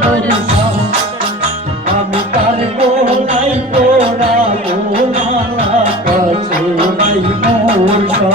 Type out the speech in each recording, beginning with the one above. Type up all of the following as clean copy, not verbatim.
মরিষা আমি কার গোলাই পোড়াবো মালা কাছে নাই মরিষা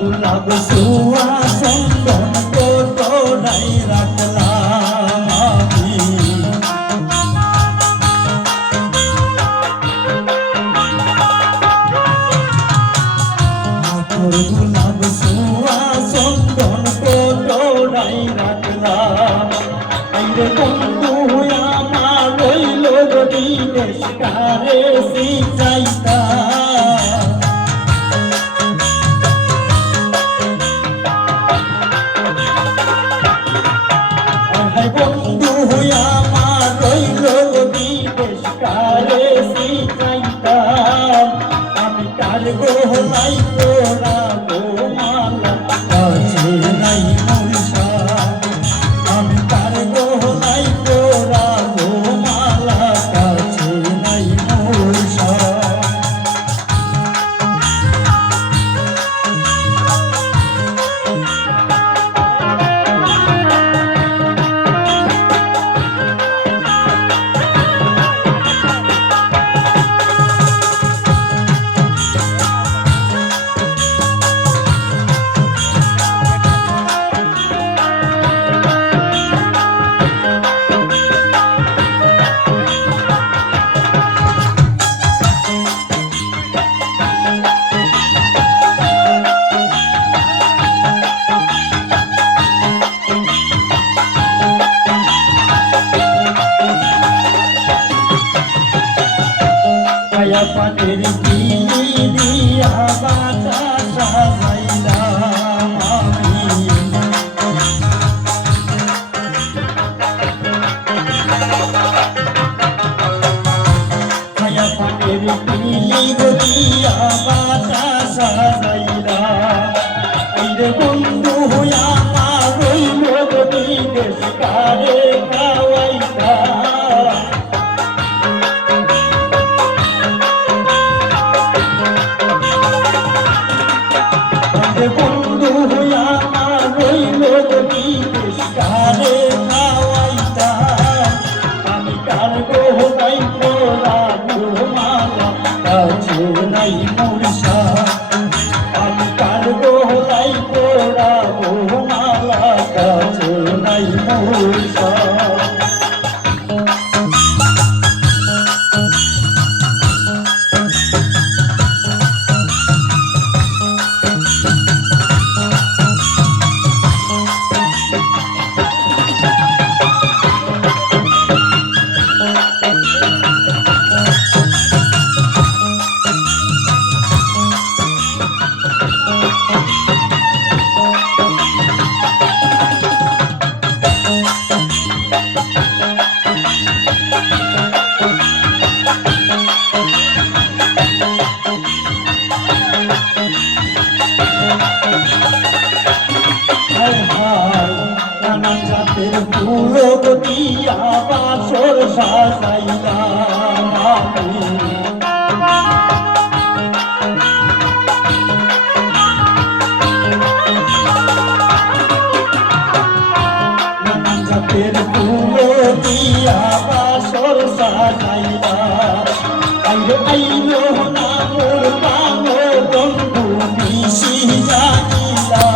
গোলাপ সুয়া চন্দন কোটরাই রাখলাম আমি গোলাপ সুয়া চন্দন কোটরাই রাখলাম আইরে বন্ধু আমার রইল বিদেশ কারে সিচাইতা বন্ধু আমার রইল বিদেশ কারে সিচাইতাম আমি কার গোলাই পোড়াবো মালা কাছে নাই মরিষা আমি কার গোলাই পোড়াবো মালা কাছে নাই মরিষা পাটের কিলি দিয়া বাতা সাজাইলাম আমি পাটের কিলি দিয়া বাতা সাজাইলাম আইরে বন্ধু আমার রইল বিদেশ কারে খাওয়াইতা বন্ধু আমার রইল বিদেশ কারে খাওয়াইতা আমি কার গোলাই পোড়াবো মালা কাছে নাই মরিষা আমি কার গোলাই পোড়াবো মালা কাছে নাই মরিষা নানান জাতের ফুল দিয়া বাসর সাজাইলাম আমি নানান জাতের ফুল দিয়া বাসর সাজাইলাম আইলো আইলো না মোর প্রাণ বন্ধু মিশি জানিলা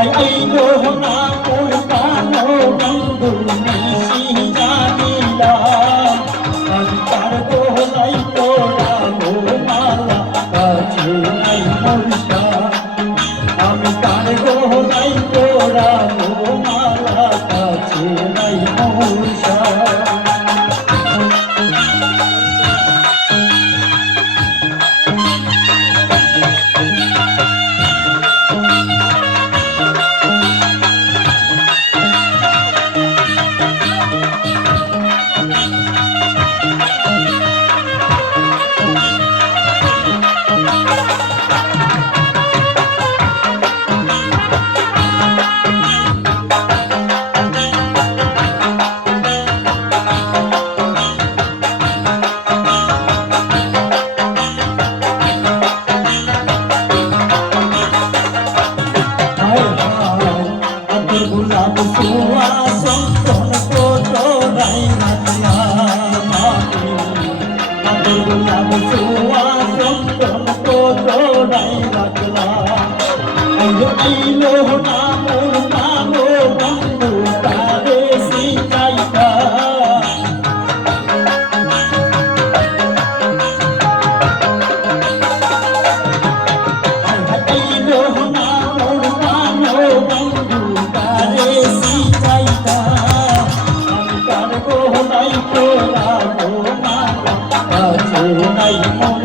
আইলো না মোর প্রাণ বন্ধু মিশি জানিলাম আমি কার গোলাই পোড়াবো মালা কাছে নাই মরিষা আমি কার গোলাই পোড়াবো মালা কাছে নাই মরিষা আইলো না মোর প্রাণো বন্ধু তারে শিখাইতা আইলো না মোর প্রাণো বন্ধু তারে শিখাইতা আমি কার গো নাই তোরা গো মালা আছে নাই মোর